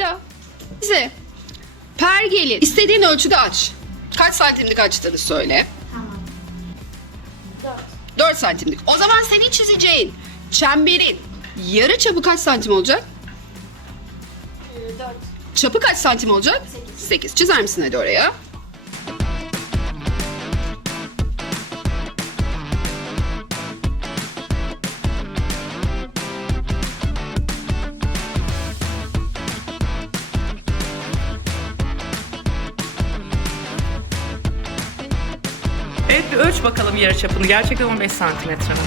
Ayda bize pergeli istediğin ölçüde aç. Kaç santimlik açtığını söyle. Tamam. 4. 4 santimlik. O zaman senin çizeceğin çemberin yarı çapı kaç santim olacak? Ee, 4. Çapı kaç santim olacak? 8. 8. Çizer misin hadi oraya? Evet bir ölç bakalım yarı çapını. Gerçekten 15 santimetre mi?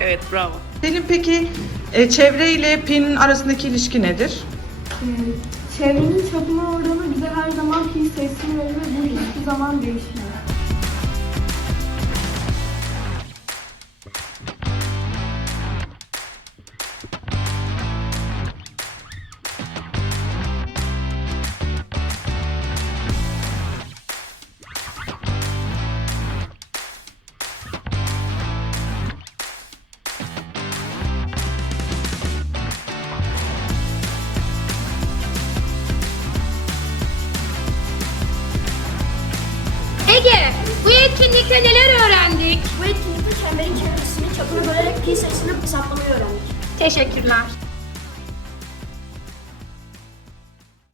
Evet bravo. Senin peki e, çevre ile pin arasındaki ilişki nedir? Ee, Çevrenin çapına oranı bize her zaman pi sayısını verir ve bu hiçbir zaman değişmiyor. Etkinlikte neler öğrendik? Bu etkinlikte çemberin çevresini çapını bölerek pi sayısını hesaplamayı öğrendik. Teşekkürler.